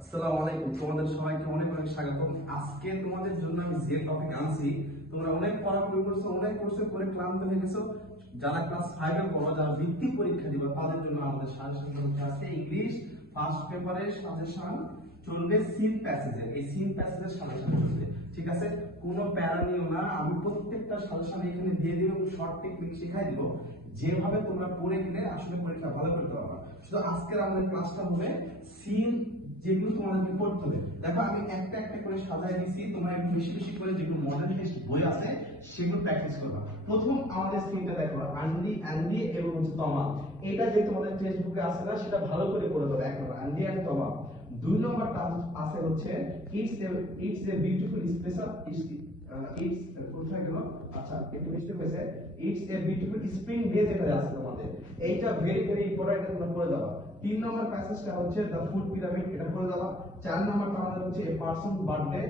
আসসালামু আলাইকুম, তোমাদের সবাইকে অনেক অনেক স্বাগতম। আজকে তোমাদের জন্য আমি যে টপিক আনছি, তোমরা অনেক পড়াশোনা করছো, অনেক কোর্স করে ক্লান্ত হয়ে গেছো। যারা ক্লাস 5 এ পড়ো, যারা বৃত্তি পরীক্ষা দিবে, তাদের জন্য আমাদের সাজেশন হচ্ছে আজকে ইংলিশ ফার্স্ট পেপারের সাজেশন চলবে সিন প্যাসেজে। এই সিন প্যাসেজের সাজেশন চলবে, ঠিক আছে? কোনো প্যারা নিও না, আমি প্রত্যেকটা সাজেশন এখানে দিয়ে দিব, শর্ট টেকনিক শেখাই দিব, যেভাবে তোমরা পড়ে গেলে আসলে পরীক্ষা ভালো করতে পারবা। শুধু আজকের আমাদের ক্লাসটা হবে সিন, যেগুলো তোমাদেরকে পড়তে হবে। দেখো আমি একটা একটা করে সাজায় দিছি, তোমরা একটু বেশি বেশি করে যেগুলো মডেল টেস্ট বই আছে সেগুলো প্র্যাকটিস করবা। প্রথম আমাদের স্ক্রিনটা দেখো, আন্ডি অ্যান্ডি এবং তমা, এটা যে তোমাদের টেক্সট বুকে আছে না, সেটা ভালো করে পড়ে দেবে। এক নম্বর আন্ডি এন্ড তমা। দুই নম্বরটা আছে হচ্ছে it's a beautiful special it's কোথায় গেল, আচ্ছা একটু মিস্টেক হয়েছে, it's a beautiful spring day যেটা আছে তোমাদের, এইটা ভেরি ভেরি ইম্পর্টেন্ট, এটা তোমরা পড়ে যাবা। 3 নম্বর প্যাসেজটা হচ্ছে দ্য ফুড পিরামিড, এটা পড়ে যাবা। 4 নম্বরটা আমাদের হচ্ছে এ পারসন বার্থডে,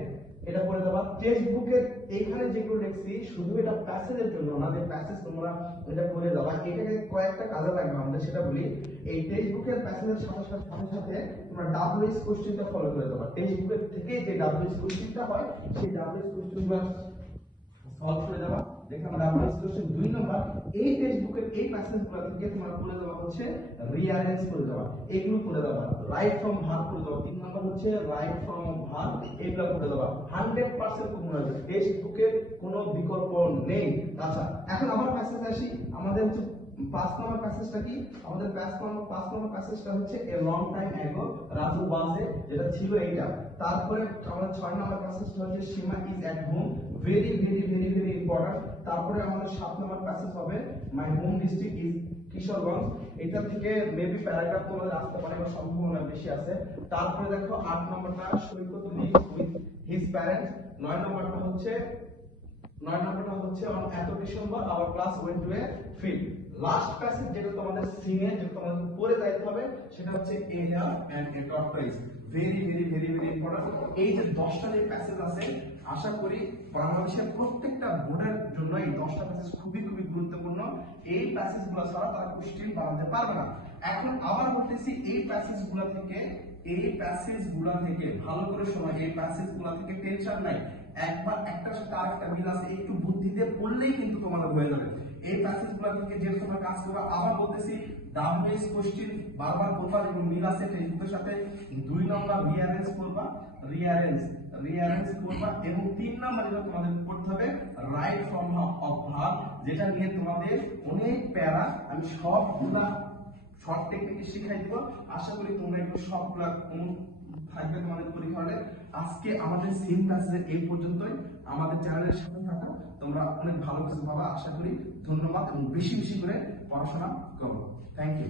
এটা পড়ে যাবা। টেক্সট বুকের এইখানে যেগুলো লিখছি শুধু এটা প্যাসেজের জন্য না, যে প্যাসেজ তোমরা এটা পড়ে যাবা, এটাকে কয়েকটা কাজে লাগবে আমাদের, সেটা বলি। এই টেক্সট বুকের প্যাসেজের সাথে সাথে তোমরা ডাব্লিউএস কোশ্চেনটা ফলো করে যাবা। টেক্সট বুকের থেকে যে ডাব্লিউএস কোশ্চেনটা হয়, সেই ডাব্লিউএস কোশ্চেনগুলো সলভ করে যাবা। দেখো আমরা ডাব্লিউএস কোশ্চেন 2 নম্বর, এই টেক্সট বুকের এই প্যাসেজগুলো থেকে তোমরা পড়ে যাবা হচ্ছে রিঅ্যারেঞ্জ করে যাবা, এগুলো পড়ে যাবা। রাইট ফ্রম ভার্ব পড়ে যাবা। 3 নম্বর হচ্ছে রাইট ফ্রম ভার্ব, এগুলো পড়ে যাবা। 100% কমন আসবে, টেক্সট বুকের কোনো বিকল্প নেই। আচ্ছা এখন আমার প্যাসেজে আসি। আমাদের হচ্ছে 5 নম্বর প্যাসেজটা কি, আমাদের 5 নম্বর প্যাসেজটা হচ্ছে a long time ago Raju ওয়াজে, যেটা ছিল এইটা। তারপরে আমাদের 6 নম্বর প্যাসেজটা হচ্ছে Seema is at home, very very very very important. তারপরে আমাদের 7 নম্বর প্যাসেজ হবে my home district is Kishoreganj, এটা থেকে মেবি প্যারাগ্রাফ তোমাদের আসতে পারে বা সম্ভাবনা বেশি আছে। তারপরে দেখো 8 নম্বরটা সৈকত লিভ উইথ হিজ প্যারেন্টস। 9 নম্বরটা হচ্ছে on এত December our class went to A field. Last passage যেটা তোমাদের সিনে, যেটা তোমাদের পড়ে যাইতে হবে, সেটা হচ্ছে a hare and a tortoise, very very very very important. এই যে 10টা যে প্যাসেজ আছে, আশা করি বাংলাদেশের প্রত্যেকটা বোর্ডের জন্য এই 10টা প্যাসেজ খুবই খুবই গুরুত্বপূর্ণ। এই প্যাসেজগুলো ছাড়া তারা কোশ্চেন বানাতে পারবে না। এখন আবার বলতেছি, এই প্যাসেজগুলো থেকে ভালো করে শোনা, এই প্যাসেজগুলো থেকে টেনশন নাই, একবার একটার সাথে আরেকটা মিল আছে, একটু বুদ্ধিতে পড়লেই কিন্তু তোমাদের হয়ে যাবে। এই প্যাসেজগুলো থেকে যে তোমরা কাজ করবে, আবার বলতেছি ডাব্লিউএস কোশ্চেন বারবার করবা, যেগুলো মিল আছে টেক্সটবুকের সাথে। 2 নম্বর রিঅ্যারেঞ্জ করবা, রিঅ্যারেঞ্জ করবা। এবং 3 নম্বর যেটা তোমাদের পড়তে হবে রাইট ফর্ম অফ ভার্ব, যেটা নিয়ে তোমাদের অনেক প্যারা, আমি সবগুলা শর্ট টেকনিক শিখাই দিব। আশা করি তোমরা একটু সবগুলা থাকবে তোমাদের পরীক্ষা হলে। আজকে আমাদের সিন প্যাসেজের এই পর্যন্তই। আমাদের চ্যানেলের সাথে থাকো, তোমরা অনেক ভালো কিছু পাবা আশা করি। ধন্যবাদ এবং বেশি বেশি করে পড়াশোনা করো। Thank you.